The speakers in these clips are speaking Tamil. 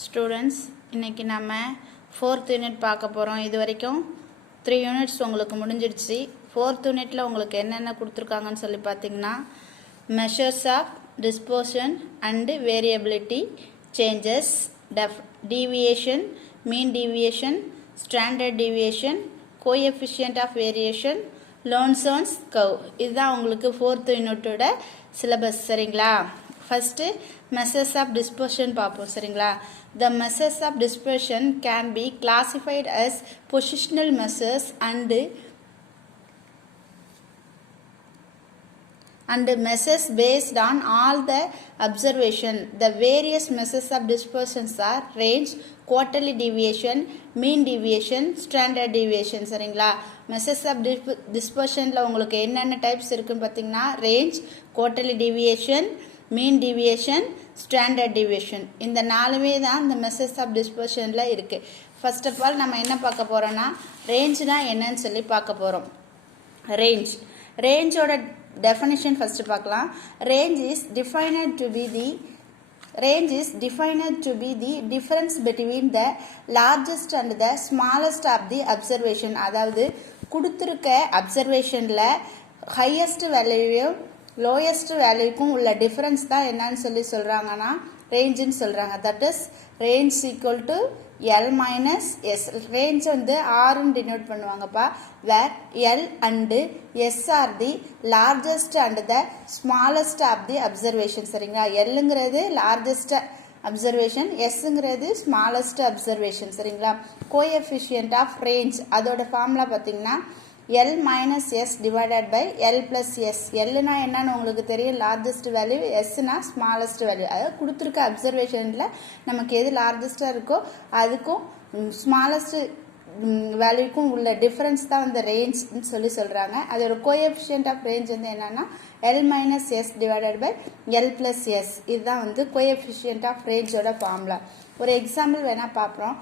ஸ்டூடெண்ட்ஸ், இன்றைக்கி நம்ம 4th யூனிட் பார்க்க போகிறோம். இது வரைக்கும் 3 யூனிட்ஸ் உங்களுக்கு முடிஞ்சிடுச்சு. 4th யூனிட்டில் உங்களுக்கு என்னென்ன கொடுத்துருக்காங்கன்னு சொல்லி பார்த்தீங்கன்னா, measures of dispersion and variability changes, deviation, mean deviation, standard deviation, coefficient of variation, Lorenz curve. இதுதான் உங்களுக்கு 4th யூனிட்டோட சிலபஸ். சரிங்களா? ஃபஸ்ட்டு மெஷர்ஸ் ஆஃப் டிஸ்பர்ஷன் பார்ப்போம். சரிங்களா? The measures of dispersion can be classified as positional measures and measures based on all the observation. The various measures of dispersions are range, quarterly deviation, mean deviation, standard deviation. சரிங்களா? measures of dispersionல உங்களுக்கு என்னென்ன டைப்ஸ் இருக்குன்னு பார்த்தீங்கன்னா, range, quarterly deviation, மீன் டிவியேஷன், ஸ்டாண்டர்ட் டிவியேஷன். இந்த நாலுமே தான் இந்த மெஷர்ஸ் ஆஃப் டிஸ்பர்ஷனில் இருக்குது. ஃபர்ஸ்ட் ஆஃப் ஆல் நம்ம என்ன பார்க்க போகிறோன்னா, ரேஞ்சுனா என்னன்னு சொல்லி பார்க்க போகிறோம். ரேஞ்சோட டெஃபினிஷன் ஃபஸ்ட்டு பார்க்கலாம். Range is defined to be the difference between the largest and the smallest of the observation. அதாவது கொடுத்துருக்க அப்சர்வேஷனில் ஹையஸ்ட் வேல்யூவையும் லோயஸ்ட் வேல்யூக்கும் உள்ள டிஃப்ரென்ஸ் தான் என்னன்னு சொல்லி சொல்கிறாங்கன்னா ரேஞ்சுன்னு சொல்கிறாங்க. That is range equal to L minus s. Range வந்து ஆர்ன்னு டினோட் பண்ணுவாங்கப்பா. Where l and s are the largest and the smallest of the observation. சரிங்களா? எல்லுங்கிறது லார்ஜஸ்ட் அப்சர்வேஷன், எஸ்ங்கிறது ஸ்மாலஸ்ட் அப்சர்வேஷன். சரிங்களா? கோஎஃபிஷியன்ட் ஆஃப் ரேஞ்ச் அதோட ஃபார்முலா பார்த்தீங்கன்னா l minus S divided by L plus s. எல்லுனா என்னன்னு உங்களுக்கு தெரியும், லார்ஜஸ்ட் வேல்யூ. எஸ்னா ஸ்மாலஸ்ட் வேல்யூ. அதாவது கொடுத்துருக்க அப்சர்வேஷனில் நமக்கு எது லார்ஜஸ்டாக இருக்கோ அதுக்கும் ஸ்மாலஸ்ட் வேல்யூக்கும் உள்ள டிஃப்ரென்ஸ் தான் வந்து ரேஞ்ச்னு சொல்லி சொல்கிறாங்க. அதோட கோஎஃபிஷியன்ட் ஆஃப் ரேஞ்ச் வந்து என்னன்னா L minus S divided by L plus S. இதுதான் வந்து கோஎஃபிஷியன்ட் ஆஃப் ரேஞ்சோட ஃபார்முலா. ஒரு எக்ஸாம்பிள் வேணால் பார்க்குறோம்.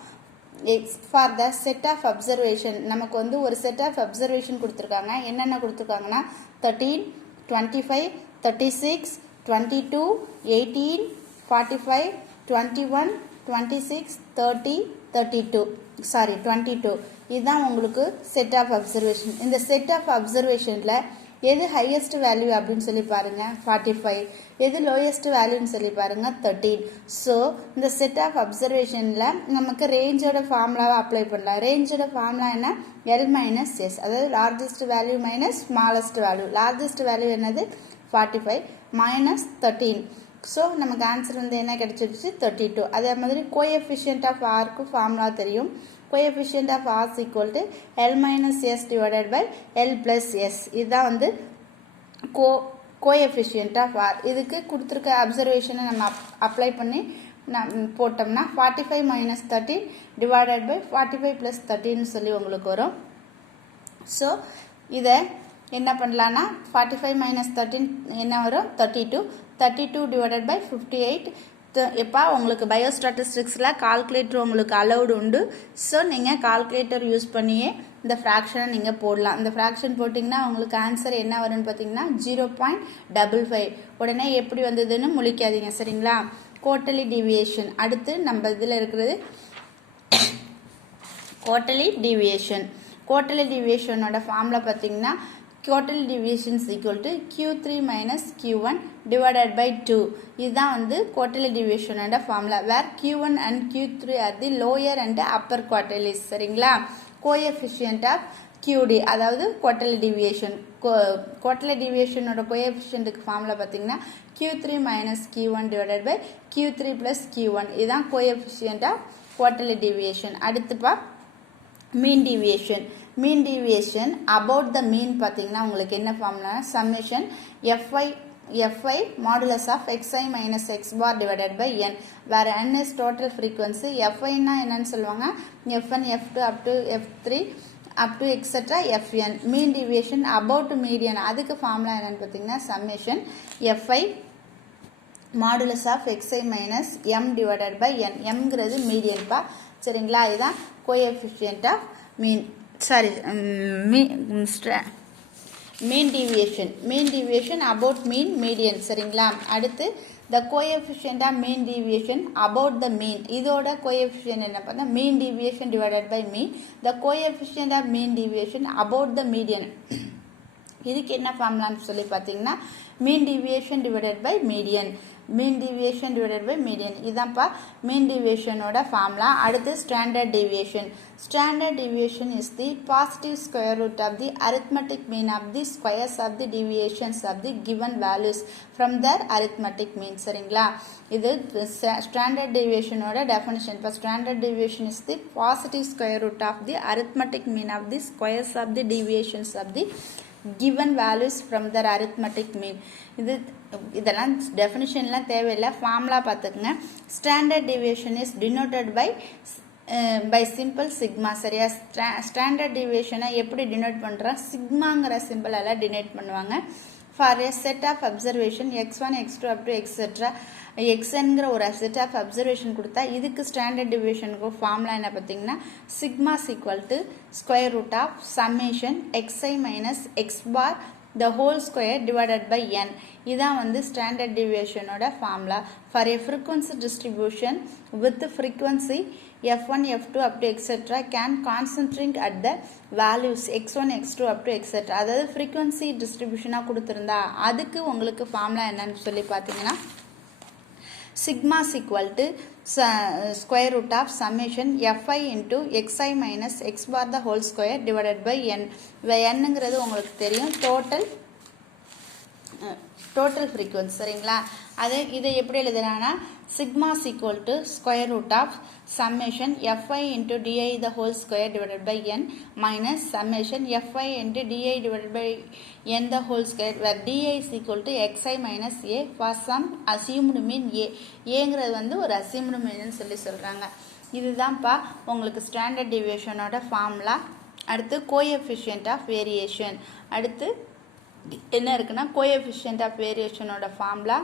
For the set of observation, நமக்கு வந்து ஒரு செட் ஆஃப் அப்சர்வேஷன் கொடுத்துருக்காங்க. என்னென்ன கொடுத்துருக்காங்கன்னா 13, 25, 36, 22, 18, 45, 21, 26, 30, 22. இதுதான் உங்களுக்கு செட் ஆஃப் அப்சர்வேஷன். இந்த செட் ஆஃப் அப்சர்வேஷனில் எது ஹையஸ்ட் வேல்யூ அப்படின்னு சொல்லி பாருங்கள் 45, எது லோயஸ்ட் வேல்யூன்னு சொல்லி பாருங்கள் 13. ஸோ இந்த செட் ஆஃப் அப்சர்வேஷனில் நமக்கு ரேஞ்சோட ஃபார்முலாவை அப்ளை பண்ணலாம். ரேஞ்சோட ஃபார்முலா என்ன, எல் மைனஸ் எஸ். அதாவது largest value minus smallest value. Largest value என்னது 45 மைனஸ் 13. ஸோ நமக்கு ஆன்சர் வந்து என்ன கிடைச்சிருச்சு 32. அதே மாதிரி கோஎஃபிஷியன்ட் ஆஃப் ஆருக்கு ஃபார்முலா தெரியும். Coefficient of R equal to L minus S divided by L plus S. இதுதான் வந்து கோஎஃபிஷியன்ட் ஆஃப் ஆர். இதுக்கு கொடுத்துருக்க அப்சர்வேஷனை நம்ம அப்ளை பண்ணி போட்டோம்னா 45 மைனஸ் 13 டிவைடட் பை 45 ப்ளஸ் 13 சொல்லி உங்களுக்கு வரும். ஸோ இதை என்ன பண்ணலான்னா 45 மைனஸ் 13 என்ன வரும் 32 டிவைடட் பை 58. எப்போ உங்களுக்கு பயோஸ்டாட்டிஸ்டிக்ஸில் கால்குலேட்டர் உங்களுக்கு அலௌடு உண்டு. ஸோ நீங்கள் கால்குலேட்டர் யூஸ் பண்ணியே இந்த ஃப்ராக்ஷனை நீங்கள் போடலாம். இந்த ஃப்ராக்ஷன் போட்டிங்கன்னா உங்களுக்கு ஆன்சர் என்ன வரும்னு பார்த்தீங்கன்னா 0.55. உடனே எப்படி வந்ததுன்னு முழிக்காதீங்க. சரிங்களா? Quarterly deviation. அடுத்து நம்ம இதில் இருக்கிறது குவார்ட்டர்லி டீவியேஷனோட ஃபார்முலா பார்த்தீங்கன்னா quarterly deviation is equal to Q3 minus Q1 divided by 2. இதுதான் வந்து quarterly deviation ஓட formula, where Q1 and Q3 are the lower and upper quartiles. சரிங்களா? coefficient of QD அதாவது quarterly deviation. quarterly deviation ஓட coefficient formula பார்த்தீங்கன்னா Q3 minus Q1 divided by Q3 plus Q1. இதுதான் coefficient of quarterly deviation. அடுத்துப்பா mean deviation about the mean பார்த்தீங்கன்னா உங்களுக்கு என்ன formula, summation fi modulus of xi minus x bar divided by n. Where n is total frequency. எஃப்ஐன்னா என்னன்னு சொல்லுவாங்க, F1, F2 up to F3 up to etcetera Fn. Mean deviation about median, அதுக்கு ஃபார்முலா என்னன்னு பார்த்தீங்கன்னா summation fi modulus of xi minus m divided by n. எம்ங்கிறது மீடியன்ப்பா. சரிங்களா? இதுதான் coefficient of mean mean deviation about mean median. சரிங்களா? அடுத்து the coefficient of mean deviation about the mean. இதோட coefficient என்ன பார்த்தா mean deviation divided by mean. The coefficient of mean deviation about the median. இதுக்கு என்ன ஃபார்முலான்னு சொல்லி பார்த்தீங்கன்னா mean deviation divided by median. mean deviation divided by median. இதான்ப்பா mean deviation ஓட ஃபார்முலா. அடுத்து standard deviation. Standard deviation is the positive square root of the arithmetic mean of the squares of the deviations of the given values from their arithmetic mean. சரிங்களா? இது standard deviation ஓட definition. இப்போ standard deviation is the positive square root of the arithmetic mean of the squares of the deviations of the given values from their arithmetic mean. இதெல்லாம் டெஃபினிஷன்லாம் தேவையில்லை, ஃபார்முலா பார்த்துக்குங்க. Standard deviation is denoted by symbol sigma. சரியா? ஸ்டாண்டர்ட் டிவியேஷனை எப்படி டினோட் பண்ணுறோம்? சிக்மாங்கிற சிம்பிளால் டினோட் பண்ணுவாங்க. For a set of observation x1 x2 up to etcetera எக்ஸ்ங்கிற ஒரு செட் ஆஃப் அப்சர்வேஷன் கொடுத்தா இதுக்கு ஸ்டாண்டர்ட் டிவியேஷனுக்கு ஃபார்முலா என்ன பார்த்தீங்கன்னா sigma equal to square root of summation xi minus x bar the whole square divided by n. இதான் வந்து standard deviation ஓட formula. For a frequency distribution with frequency f1 f2 up to etc can concentrate at the values x1 x2 up to etc. அதாவது frequency distribution கொடுத்திருந்தா அதுக்கு உங்களுக்கு formula என்னன்னு சொல்லி பார்த்தீங்கன்னா sigma is equal to square root of summation fi into xi minus x bar the whole square divided by n. nங்கிறது உங்களுக்கு தெரியும் total frequency. சரிங்களா? இதை எப்படி எழுதலாம்னா sigma is equal to square root of summation fi into di the whole square divided by n minus summation fi into di divided by n the whole square, where di is equal to xi minus a for some assumed mean a. ஏங்கிறது வந்து ஒரு assumed mean சொல்லி சொல்கிறாங்க. இதுதான்ப்பா உங்களுக்கு ஸ்டாண்டர்ட் டிவியேஷனோட ஃபார்முலா. அடுத்து கோஎஃபிஷியன்ட் ஆஃப் வேரியேஷன். அடுத்து என்ன இருக்குன்னா கோஎஃபிஷியன்ட் ஆஃப் வேரியேஷனோட formula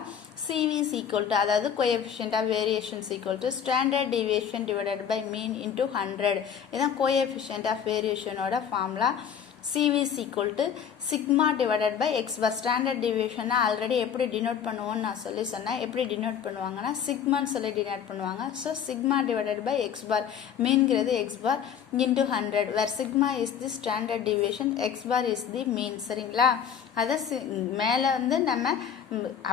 CV is equal to, அதாவது coefficient of variation is equal to standard deviation divided by mean into 100. இதுதான் கோஎஃபிஷியன்ட் ஆஃப் வேரியேஷனோட formula. CV is equal to sigma divided by x bar. Standard டிவியேஷனை ஆல்ரெடி எப்படி டினோட் பண்ணுவோன்னு நான் சொன்னேன். எப்படி டினோட் பண்ணுவாங்கன்னா சிக்மான்னு சொல்லி டினோட் பண்ணுவாங்க. So sigma divided by X பார், மீன்கிறது x bar into 100, where sigma is the standard deviation, x bar is the mean. சரிங்களா? அதை மேலே வந்து நம்ம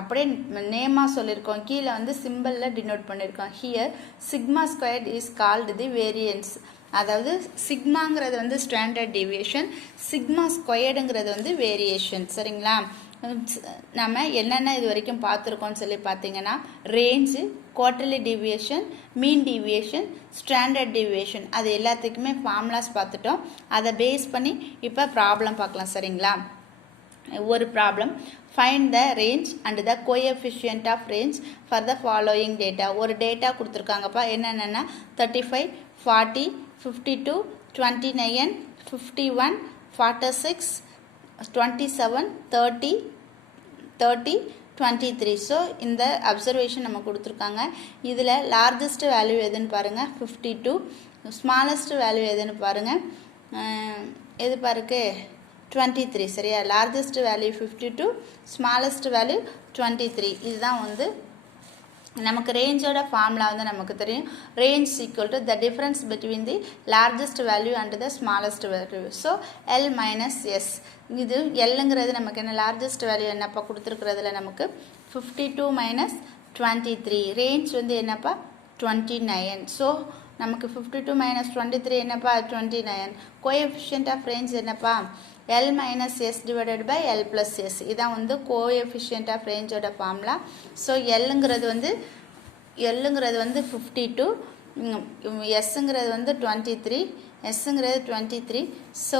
அப்படியே நேமாக சொல்லியிருக்கோம், கீழே வந்து சிம்பிளில் டினோட் பண்ணியிருக்கோம். Here sigma squared is called the variance. அதாவது சிக்மாங்கிறது வந்து ஸ்டாண்டர்ட் டிவியேஷன், சிக்மா ஸ்கொயர்டுங்கிறது வந்து வேரியேஷன். சரிங்களா? நம்ம என்னென்ன இது வரைக்கும் பார்த்துருக்கோம்னு சொல்லி பார்த்தீங்கன்னா ரேஞ்சு, குவார்ட்டர்லி டிவியேஷன், மீன் டிவியேஷன், ஸ்டாண்டர்ட் டிவியேஷன், அது எல்லாத்துக்குமே ஃபார்முலாஸ் பார்த்துட்டோம். அதை பேஸ் பண்ணி இப்போ ப்ராப்ளம் பார்க்கலாம். சரிங்களா? ஒரு problem, find the range and the coefficient of range for the following data. ஒரு டேட்டா கொடுத்துருக்காங்கப்பா, என்னென்னா 35, 40, 52, 29, 51, 46, 27, 30, 23. ஸோ இந்த அப்சர்வேஷன் நம்ம கொடுத்துருக்காங்க. இதில் லார்ஜஸ்ட் வேல்யூ எதுன்னு பாருங்கள் 52, ஸ்மாலஸ்ட் வேல்யூ எதுன்னு பாருங்கள் எது பாருக்கு 23. சரியா? Largest value 52, smallest value 23. இதுதான் வந்து நமக்கு ரேஞ்சோட ஃபார்முலா வந்து நமக்கு தெரியும். Range equal to the difference between the largest value and the smallest value. So L minus S. இது எல்லுங்கிறது நமக்கு என்ன, லார்ஜஸ்ட் வேல்யூ என்னப்பா கொடுத்துருக்கிறதுல நமக்கு 52 மைனஸ் 23. ரேஞ்ச் வந்து என்னப்பா 29. ஸோ நமக்கு 52 மைனஸ் 23 என்னப்பா 29. கோஎஃபிஷியன்ட் ஆஃப் ரேஞ்ச் என்னப்பா L minus S divided by L plus S. இதான் வந்து கோஎஃபிஷியன்ட் ஆஃப் ரேஞ்சோட ஃபார்முலா. ஸோ எல்லுங்கிறது வந்து 52, எஸ்ஸுங்கிறது வந்து 23, எஸ்ஸுங்கிறது 23. ஸோ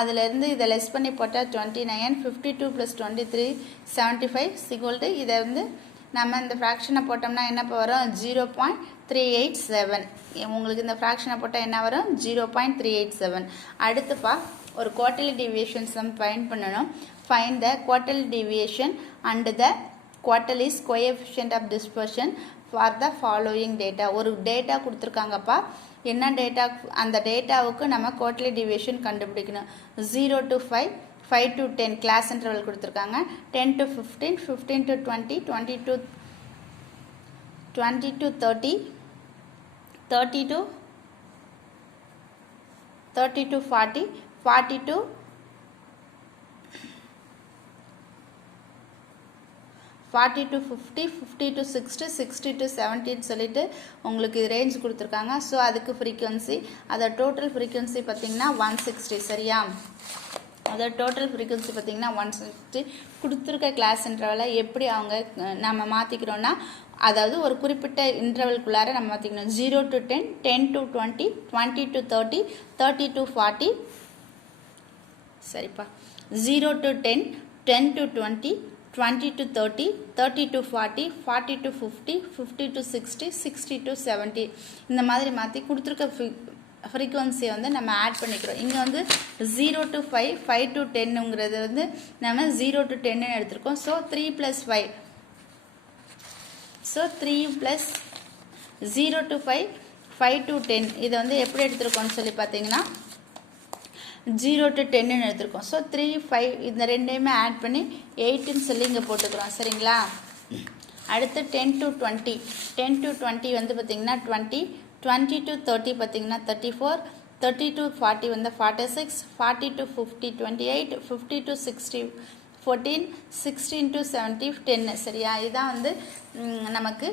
அதிலேருந்து இதை லெஸ் பண்ணி போட்டால் 29, 52 + 23 75 ஈக்குவல் டு இதை வந்து நம்ம இந்த ஃப்ராக்ஷனை போட்டோம்னா என்னப்போ வரும் 0.387. உங்களுக்கு இந்த ஃப்ராக்ஷனை போட்டால் என்ன வரும் 0.387. அடுத்துப்பா ஒரு குவார்ட்டர்லி டிவியேஷன் சம் ஃபைண்ட் பண்ணணும். Find the quarterly deviation and the quarterly's coefficient of dispersion for the following data. ஒரு டேட்டா கொடுத்துருக்காங்கப்பா, என்ன டேட்டா, அந்த டேட்டாவுக்கு நம்ம குவார்ட்டர்லி டிவியேஷன் கண்டுபிடிக்கணும். 0 to 5, 5 to 10 கிளாஸ் இன்டர்வல் கொடுத்துருக்காங்க. 10 to 15, 15 to 20, 20 to 20 to 30, 30 to 40, 40 to 40 to 50, 50 to 60, 60 to 70 சொல்லிட்டு உங்களுக்கு ரேஞ்ச் கொடுத்துருக்காங்க. ஸோ அதுக்கு ஃப்ரீக்வன்சி, அதை டோட்டல் ஃப்ரீக்வன்சி பார்த்தீங்கன்னா 160. சரியா? அதோட டோட்டல் ஃப்ரீக்வன்சி பார்த்தீங்கன்னா 160. கொடுத்துருக்க கிளாஸ் இன்டர்வலை எப்படி அவங்க நம்ம மாற்றிக்கிறோன்னா, அதாவது ஒரு குறிப்பிட்ட இன்டர்வல்குள்ளார நம்ம மாற்றிக்கணும். 0 to 10, 10 to 20, 20 to 30, 30 to 40. சரிப்பா. 0 to 10, 10 to 20, 20 to 30, 30 to 40, 40 to 50, 50 to 60, 60 to 70. இந்த மாதிரி மாற்றி கொடுத்துருக்க ஃப்ரீக்வன்சியை வந்து நம்ம ஆட் பண்ணிக்கிறோம். இங்கே வந்து 0 to 5, 5 to 10ங்கிறது வந்து நம்ம 0 to 10 எடுத்திருக்கோம். So 3 plus 5, so 3 plus 0 to 5, 5 to 10 இதை வந்து எப்படி எடுத்திருக்கோம்னு சொல்லி பார்த்தீங்கன்னா 0 to 10 எடுத்திருக்கோம். ஸோ 3, 5 இந்த ரெண்டையுமே ஆட் பண்ணி 8ன்னு சொல்லி இங்கே போட்டுக்கிறோம். சரிங்களா? அடுத்து 10 to 20, 10 to 20 வந்து பார்த்தீங்கன்னா 20, 20 to 30 பார்த்தீங்கன்னா 34, 30 to 40 வந்து 46, 40 to 50 28, 50 to 60 14, 16 to 70 10. சரியா? இதுதான் வந்து நமக்கு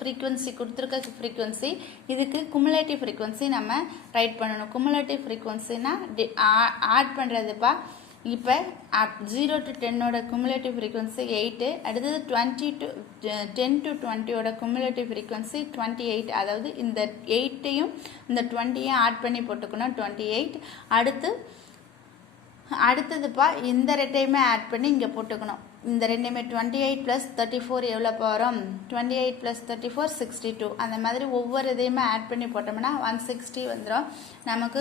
ஃப்ரீக்வன்சி கொடுத்துருக்க ஃப்ரீக்வன்சி. இதுக்கு குமுலேட்டிவ் ஃப்ரீக்வன்சி நம்ம ரைட் பண்ணணும். குமுலேட்டிவ் ஃப்ரீக்வன்சினா ஆட் பண்ணுறதுப்பா. இப்போ 0 to 10ஓட குமுலேட்டிவ் ஃப்ரீக்வன்சி 8, அடுத்தது 10 to 20ஓட குமுலேட்டிவ் ஃப்ரீக்வன்சி 28. அதாவது இந்த 8ஐயும் இந்த 20ஐயும் ஆட் பண்ணி போட்டுக்கணும், 28. அடுத்ததுப்பா இந்த ரெண்டையுமே ஆட் பண்ணி இங்கே போட்டுக்கணும். இந்த ரெண்டுமே 28 + 34 எவ்வளோ வரும்? 28 + 34 62. அந்த மாதிரி ஒவ்வொரு இதையுமே ஆட் பண்ணி போட்டோம்னா 160 வந்துடும். நமக்கு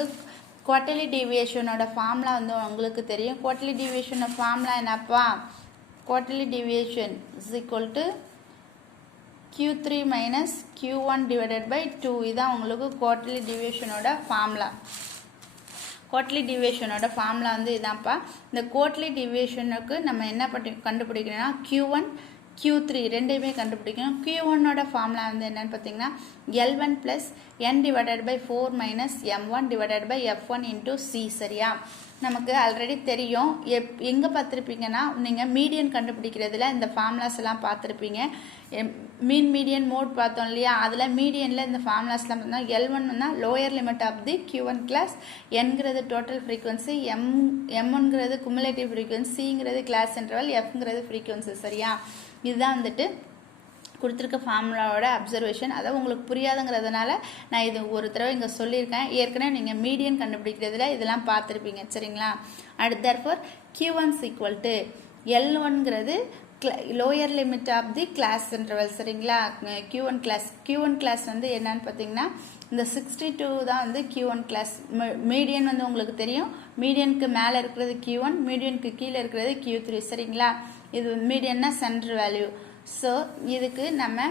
குவார்ட்டர்லி டீவியேஷனோட ஃபார்முலா வந்து உங்களுக்கு தெரியும். குவார்ட்டர்லி டீவியேஷனோட ஃபார்முலா என்னப்பா? Quarterly deviation is equal to Q3 minus Q1 divided by 2. இதுதான் உங்களுக்கு குவார்ட்டர்லி டீவியேஷனோட ஃபார்முலா. குவார்ட்டர்லி டீவியேஷனோட ஃபார்முலா வந்து இதான்ப்பா. இந்த குவார்ட்டர்லி டீவியேஷனுக்கு நம்ம என்ன கண்டுபிடிக்கணும்னா Q1 Q3 ரெண்டையுமே கண்டுபிடிக்கணும். Q1ஓட ஃபார்முலா வந்து என்னன்னு பார்த்தீங்கன்னா L1 + N divided by 4 minus M1 divided by F1 into C. சரியா? நமக்கு ஆல்ரெடி தெரியும். எங்கே பார்த்துருப்பீங்கன்னா, நீங்கள் மீடியன் கண்டுபிடிக்கிறதுல இந்த ஃபார்முலாஸ் எல்லாம் பார்த்துருப்பீங்க. மீடியன் மோட் பார்த்தோம் இல்லையா? அதில் மீடியனில் இந்த ஃபார்முலாஸ்லாம் பார்த்தோம்னா L1னா lower limit of the Q1 class, Nங்கிறது டோட்டல் ஃப்ரீக்வன்சி, M1ங்கிறது குமுலேட்டிவ் ஃப்ரீக்வன்சி, Cங்கிறது கிளாஸ் இன்டர்வல், Fங்கிறது ஃப்ரீக்வன்சி. சரியா? இதுதான் வந்துட்டு கொடுத்துருக்க ஃபார்முலாவோட அப்சர்வேஷன். அதாவது உங்களுக்கு புரியாதுங்கிறதுனால நான் இது ஒரு தடவை இங்கே சொல்லியிருக்கேன். ஏற்கனவே நீங்கள் மீடியன் கண்டுபிடிக்கிறதுல இதெல்லாம் பார்த்துருப்பீங்க. சரிங்களா? அடுத்து therefore Q1 ஈக்குவல் டு L1ங்கிறது lower limit of the class interval. சரிங்களா? Q1 கிளாஸ் வந்து என்னன்னு பார்த்தீங்கன்னா இந்த 62 தான் வந்து Q1 கிளாஸ். மீடியன் வந்து உங்களுக்கு தெரியும். மீடியனுக்கு மேலே இருக்கிறது Q1, மீடியனுக்கு கீழே இருக்கிறது Q3. சரிங்களா? இது மீடியன்னா சென்டர் வேல்யூ. ஸோ இதுக்கு நம்ம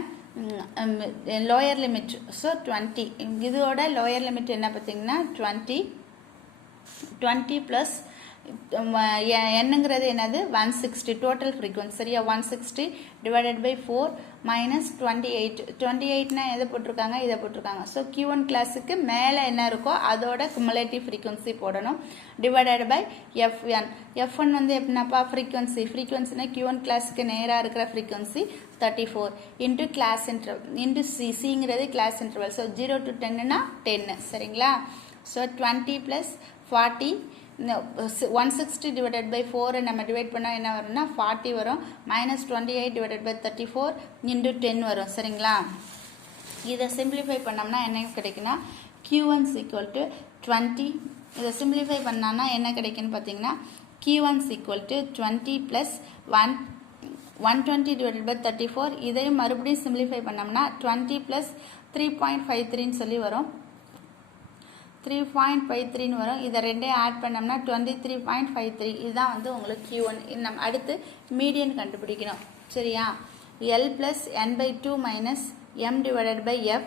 லோயர் லிமிட் ஸோ 20. இதோட லோயர் லிமிட் என்ன பார்த்தீங்கன்னா 20 ப்ளஸ் என்னங்கிறது என்னது 160 டோட்டல் ஃப்ரீக்வன்சி. சரியா? 160 டிவைடட் பை 4 மைனஸ் 28னா எதை போட்டிருக்காங்க? இதை போட்டிருக்காங்க. ஸோ Q1 கிளாஸுக்கு மேலே என்ன இருக்கோ அதோட குமுலேட்டிவ் ஃப்ரீக்வன்சி போடணும். டிவைடட் பை F1 வந்து எப்படின்னாப்பா ஃப்ரீக்வன்சினா Q1 கிளாஸுக்கு நேராக இருக்கிற frequency 34 into class interval into சிங்கிறது கிளாஸ் இன்டர்வல். ஸோ 0 to 10னா 10. சரிங்களா? ஸோ 20 + 40 160 டிவைடட் பை 4 நம்ம டிவைட் பண்ணால் என்ன வரும்னா 40 வரும். மைனஸ் 28 டிவைடட் பை 34 இன்ட்டு 10 வரும். சரிங்களா? இதை சிம்பிளிஃபை பண்ணோம்னா என்ன கிடைக்குன்னா Q1 ஈக்குவல் டு 20. இதை சிம்பிளிஃபை பண்ணோம்னா என்ன கிடைக்குன்னு பார்த்தீங்கன்னா Q1 equal to 20 plus 120 divided by 34. இதையும் மறுபடியும் சிம்பிளிஃபை பண்ணோம்னா 20 ப்ளஸ் 3.53 சொல்லி வரும். 3.53 வரும். இதை ரெண்டையும் ஆட் பண்ணோம்னா 23.53. இதுதான் வந்து உங்களுக்கு Q1. நம்ம அடுத்து மீடியன் கண்டுபிடிக்கணும். சரியா? L + N/2 minus M divided by F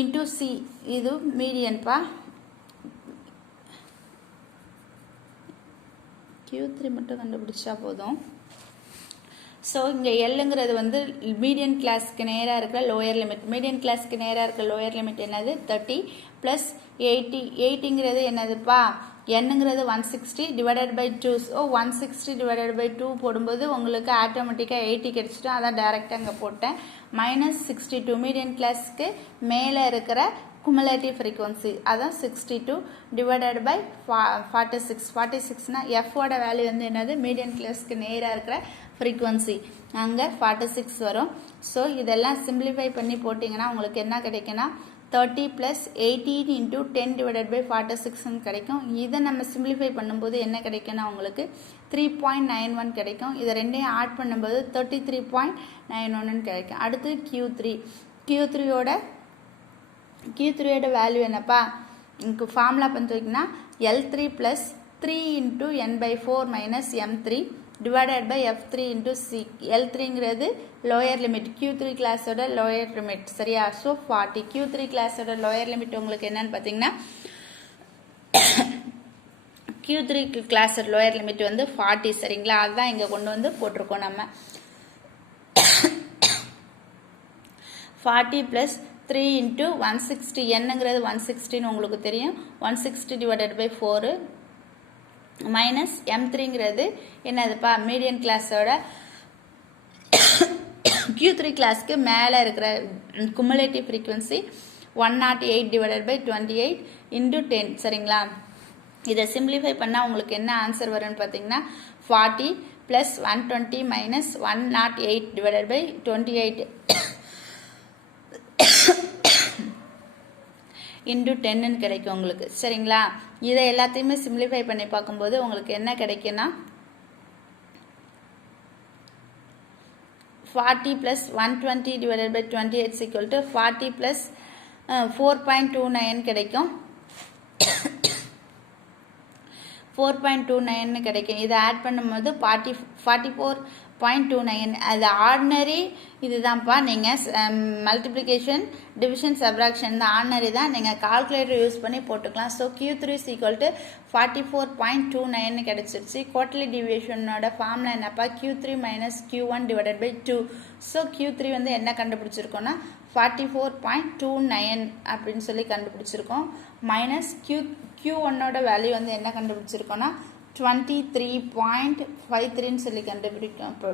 into C. இது மீடியன்ப்பா. Q3 மட்டும் கண்டுபிடிச்சா போதும். ஸோ இங்கே எல்லுங்கிறது வந்து மீடியன் கிளாஸ்க்கு நேராக இருக்கிற லோயர் லிமிட். மீடியன் கிளாஸ்க்கு நேராக இருக்கிற லோயர் லிமிட் என்னது 30 ப்ளஸ் 80. 80ங்கிறது என்னதுப்பா என்னங்கிறது 160 divided by 2. So 160 divided by 2 போடும்போது உங்களுக்கு ஆட்டோமேட்டிக்காக 80 கிடச்சிடும். அதான் டேரெக்டாக அங்கே போட்டேன். -62 மீடியன் கிளாஸ்க்கு மேலே இருக்கிற குமுலேட்டிவ் ஃப்ரீக்வன்சி அதான் 62 டிவைடட் பை 46. 46னா எஃபோட வேல்யூ வந்து என்னது மீடியன் கிளாஸ்க்கு நேராக இருக்கிற ஃப்ரீக்வன்சி அங்கே 46 வரும். ஸோ இதெல்லாம் சிம்பிளிஃபை பண்ணி போட்டிங்கன்னா உங்களுக்கு என்ன கிடைக்குன்னா 30 + 18 × 10 டிவைடட் பை 46 கிடைக்கும். இதை நம்ம சிம்பிளிஃபை பண்ணும்போது என்ன கிடைக்குன்னா உங்களுக்கு 3.91 கிடைக்கும். இதை ரெண்டையும் ஆட் பண்ணும்போது 33.91 கிடைக்கும். அடுத்து Q3யோட வேல்யூ என்னப்பா இங்கே ஃபார்முலா பண்ணிட்டீங்கன்னா L3 + 3 × n/4 - m3 divided by F3 into C. L3ங்கிறது லோயர் லிமிட், Q3 கிளாஸோட லோயர் லிமிட் சரியா. ஸோ 40. Q3 கிளாஸோட லோயர் லிமிட் உங்களுக்கு என்னன்னு பார்த்தீங்கன்னா Q3 கிளாஸோட லோயர் லிமிட் வந்து 40 சரிங்களா. அதுதான் இங்கே கொண்டு வந்து போட்டிருக்கோம் நம்ம. 40 + 3 × 160 என்னங்கிறது 160ன்னு உங்களுக்கு தெரியும். 160 டிவைடட் பை 4 மைனஸ் M3ங்கிறது என்னதுப்பா மீடியன் கிளாஸோட Q3 கிளாஸ்க்கு மேலே இருக்கிற குமுலேட்டிவ் ஃப்ரீக்வன்சி 108 டிவைடட் பை 28 × 10 சரிங்களா. இதை சிம்பிளிஃபை பண்ணால் உங்களுக்கு என்ன ஆன்சர் வரும்னு பார்த்தீங்கன்னா 40 + 120 - 108 டிவைடட் பை 28 × 10ன்னு கிடைக்கும் உங்களுக்கு சரிங்களா. இதை எல்லாத்தையுமே சிம்பிளிஃபை பண்ணி பார்க்கும்போது உங்களுக்கு என்ன கிடைக்குன்னா 40 + 120 டிவைடட் பை 28 = 40 + 4.29 கிடைக்கும். 4.29 கிடைக்கும். இதை ஆட் பண்ணும்போது 44.29. அது ஆர்டினரி இதுதான்ப்பா. நீங்கள் மல்டிப்ளிகேஷன் டிவிஷன் சப்ராக்ஷன் தான் ஆர்டினரி தான். நீங்கள் கால்குலேட்டர் யூஸ் பண்ணி போட்டுக்கலாம். ஸோ Q3 = 44.29 கிடைச்சிருச்சு. குவார்ட்டர்லி டிவியேஷனோட ஃபார்முலா என்னப்பா Q3 - Q1 divided by 2. So Q3 வந்து என்ன கண்டுபிடிச்சிருக்கோன்னா 44.29 அப்படின்னு சொல்லி கண்டுபிடிச்சிருக்கோம். மைனஸ் Q1ஓட வேல்யூ வந்து என்ன கண்டுபிடிச்சிருக்கோன்னா 23.53ன்னு சொல்லி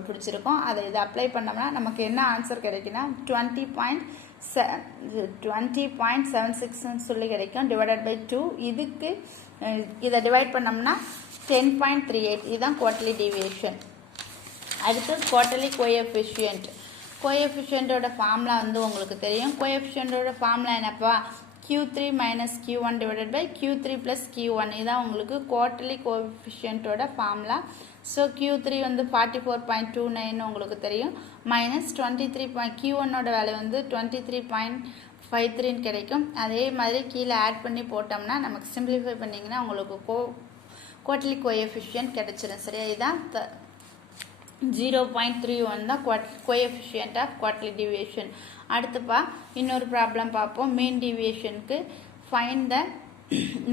பிடிச்சிருக்கோம். அதை இதை அப்ளை பண்ணோம்னா நமக்கு என்ன ஆன்சர் கிடைக்குன்னா 20.76ன்னு சொல்லி கிடைக்கும் டிவைடட் பை 2. இதுக்கு இதை டிவைட் பண்ணோம்னா 10.38. இதுதான் குவார்ட்டர்லி டிவியேஷன். அடுத்து குவார்ட்டர்லி கோஎஃபிஷியன்ட்டோட ஃபார்முலா வந்து உங்களுக்கு தெரியும். கோஎஃபிஷியன்ட்டோட ஃபார்முலா என்னப்பா Q3 - Q1 divided by Q3 + Q1. இதுதான் உங்களுக்கு குவார்ட்டர்லி கோஎஃபிஷியன்ட்டோட ஃபார்முலா. ஸோ Q3 வந்து 44.29 உங்களுக்கு தெரியும். மைனஸ் 23. Q1ஓட வேல்யூ வந்து 23.53ன்னு கிடைக்கும். அதே மாதிரி கீழே ஆட் பண்ணி போட்டோம்னா நமக்கு சிம்பிளிஃபை பண்ணிங்கன்னா உங்களுக்கு குவார்ட்டர்லி கோஎஃபிஷியன்ட் கிடைச்சிடும் சரியா. இதுதான் 0.31 தான் கோஎஃபிஷியன்ட் ஆஃப் குவார்ட்டர்லி டிவியேஷன். அடுத்துப்பா இன்னொரு ப்ராப்ளம் பார்ப்போம். மீன் டிவியேஷனுக்கு find the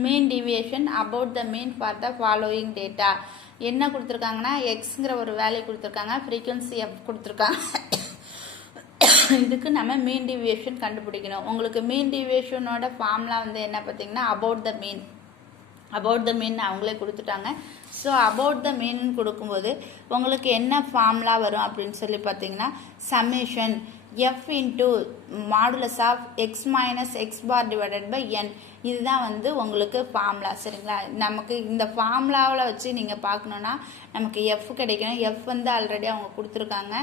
mean deviation about the mean for the following data. என்ன கொடுத்துருக்காங்கன்னா எக்ஸுங்கிற ஒரு வேல்யூ கொடுத்துருக்காங்க, ஃப்ரீக்வன்சி எஃப் கொடுத்துருக்காங்க. இதுக்கு நம்ம மீன் டிவியேஷன் கண்டுபிடிக்கணும். உங்களுக்கு மீன் டிவியேஷனோட ஃபார்முலா வந்து என்ன பார்த்தீங்கன்னா அபவுட் த மீன் அவங்களே கொடுத்துட்டாங்க. ஸோ அபவுட் த மீன் கொடுக்கும்போது உங்களுக்கு என்ன ஃபார்முலா வரும் அப்படின்னு சொல்லி பார்த்தீங்கன்னா summation F into modulus of X - X bar divided by N. இதுதான் வந்து உங்களுக்கு ஃபார்முலா சரிங்களா. நமக்கு இந்த ஃபார்முலாவில் வச்சு நீங்கள் பார்க்கணுன்னா நமக்கு F கிடைக்கணும். F வந்து ஆல்ரெடி அவங்க கொடுத்துருக்காங்க.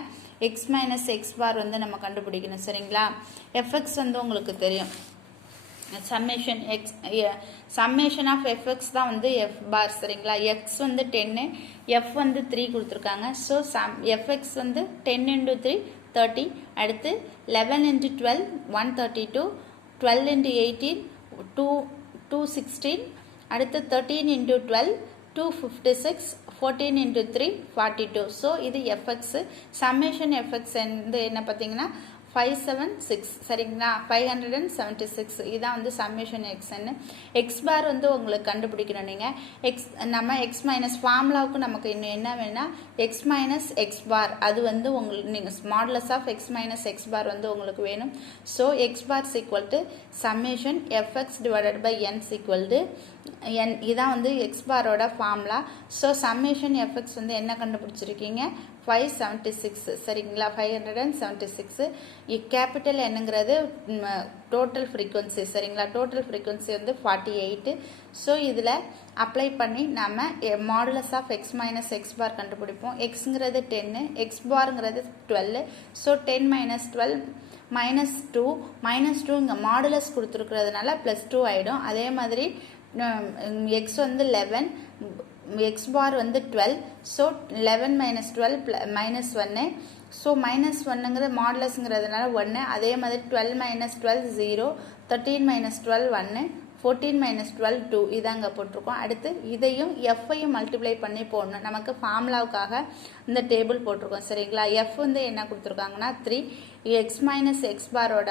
X - X பார் வந்து நம்ம கண்டுபிடிக்கணும் சரிங்களா. Fx வந்து உங்களுக்கு தெரியும். சம்மேஷன் ஆஃப் Fx தான் வந்து F பார் சரிங்களா. X வந்து 10, F வந்து 3 கொடுத்துருக்காங்க. ஸோ Fx வந்து 10 × 3 30. அடுத்து 11 × 12 132, 12 × 18 216, அடுத்து 13 × 12 256, 14 × 3 42. ஸோ இது Fx. சம்மேஷன் Fx வந்து என்ன பார்த்தீங்கன்னா 576 சரிங்களா 576 இதான் வந்து சம்மேஷன் எக்ஸ்ன்னு எக்ஸ் பார் வந்து உங்களுக்கு கண்டுபிடிக்கணும் நீங்கள் நம்ம எக்ஸ் மைனஸ் ஃபார்முலாவுக்கு நமக்கு இன்னும் என்ன வேணும்னா எக்ஸ் மைனஸ் எக்ஸ் பார் அது வந்து உங்களுக்கு நீங்கள் modulus of x minus x bar வந்து உங்களுக்கு வேணும் so x bar equal to summation f x divided by n equal to n இதான் வந்து எக்ஸ் பாரோட ஃபார்முலா ஸோ சம்மேஷன் எஃப்எக்ஸ் வந்து என்ன கண்டுபிடிச்சிருக்கீங்க 576 சரிங்களா 576 கேபிட்டல் என்னங்கிறது டோட்டல் ஃப்ரீக்வன்சி சரிங்களா டோட்டல் ஃப்ரீக்வன்சி வந்து 48 ஸோ இதில் அப்ளை பண்ணி நம்ம modulus of x minus x bar கண்டுபிடிப்போம் எக்ஸுங்கிறது 10 எக்ஸ் பார்ங்கிறது 12 ஸோ 10 மைனஸ் 12 -2 இங்கே மாடுலஸ் கொடுத்துருக்கிறதுனால +2 ஆகிடும் அதே மாதிரி எக்ஸ் வந்து 11 எக்ஸ் பார் வந்து 12 ஸோ 11 - 12 -1 ஸோ -1ங்கிறது மாடுலஸ்ங்கிறதுனால 1 அதே மாதிரி 12 - 12 0 13 - 12 1 14 - 12 2 இதாங்க போட்டிருக்கோம் அடுத்து இதையும் எஃப்ஐயும் மல்டிப்ளை பண்ணி போடணும் நமக்கு ஃபார்முலாவுக்காக இந்த டேபிள் போட்டிருக்கோம் சரிங்களா எஃப் வந்து என்ன கொடுத்துருக்காங்கன்னா 3 எக்ஸ் மைனஸ் எக்ஸ் பாரோட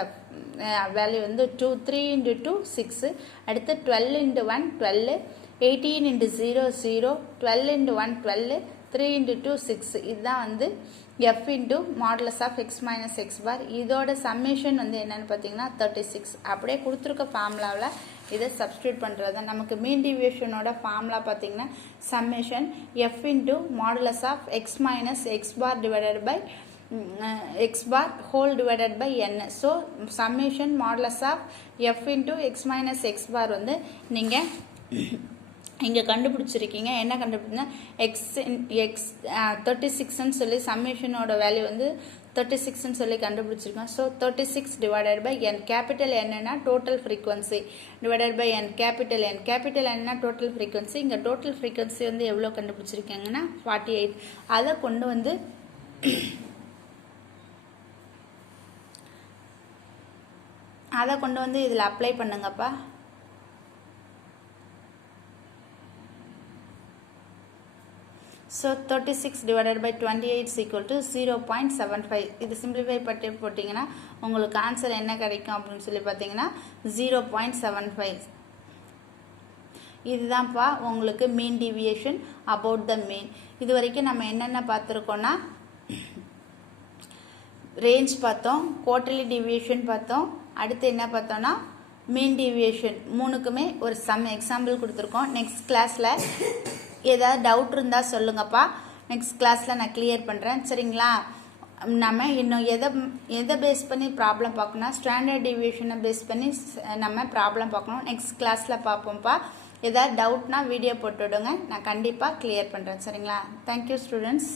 வேல்யூ வந்து 2 3 × 2 6 அடுத்து 12 × 1 12 18 × 0 0 12 × 1 12 3 × 2 6 இதுதான் வந்து f into modulus of x minus x bar இதோட சம்மேஷன் வந்து என்னன்னு பார்த்தீங்கன்னா 36 அப்படியே கொடுத்துருக்க ஃபார்முலாவில் இதை சப்ஸ்டியூட் பண்ணுறது நமக்கு மீன் டிவியேஷனோட ஃபார்முலா பார்த்தீங்கன்னா summation F into modulus of x minus x bar divided by x bar whole divided by n so summation modulus of f into x minus x bar வந்து நீங்க இங்க கண்டுபிடிச்சிருக்கீங்க என்ன கண்டுபிடிச்சா x 36 ன்னு சொல்லி சம்மேஷனோட வேல்யூ வந்து 36 ன்னு சொல்லி கண்டுபிடிச்சிருக்கோம் so 36 divided by n capital N னா total frequency divided by n capital N னா total frequency இங்க total frequency வந்து எவ்வளவு கண்டுபிடிச்சிருக்கீங்கன்னா 48 அத கொண்டு வந்து இதில் அப்ளை பண்ணுங்கப்பா so 36 divided by 28 equal to 0.75 இது சிம்பிளிஃபை பண்ணி போட்டிங்கன்னா உங்களுக்கு ஆன்சர் என்ன கிடைக்கும் அப்படின்னு சொல்லி பார்த்தீங்கன்னா 0.75 இதுதான்ப்பா உங்களுக்கு மீன் டிவியேஷன் அபவுட் த மீன் இது வரைக்கும் நம்ம என்னென்ன பார்த்துருக்கோன்னா ரேஞ்ச் பார்த்தோம் குவார்ட்டர்லி டிவியேஷன் பார்த்தோம் அடுத்து என்ன பார்த்தோம்னா மீன் டிவியேஷன் மூணுக்குமே ஒரு சம் எக்ஸாம்பிள் கொடுத்துருக்கோம் நெக்ஸ்ட் கிளாஸில் ஏதாவது டவுட் இருந்தால் சொல்லுங்கப்பா நெக்ஸ்ட் கிளாஸில் நான் கிளியர் பண்ணுறேன் சரிங்களா நம்ம இன்னும் எதை பேஸ் பண்ணி ப்ராப்ளம் பார்க்கணும் ஸ்டாண்டர்ட் டிவியேஷனை பேஸ் பண்ணி நம்ம ப்ராப்ளம் பார்க்கணும் நெக்ஸ்ட் கிளாஸில் பார்ப்போம்ப்பா ஏதாவது டவுட்னா வீடியோ போட்டு விடுங்க நான் கண்டிப்பாக கிளியர் பண்ணுறேன் சரிங்களா தேங்க்யூ ஸ்டூடெண்ட்ஸ்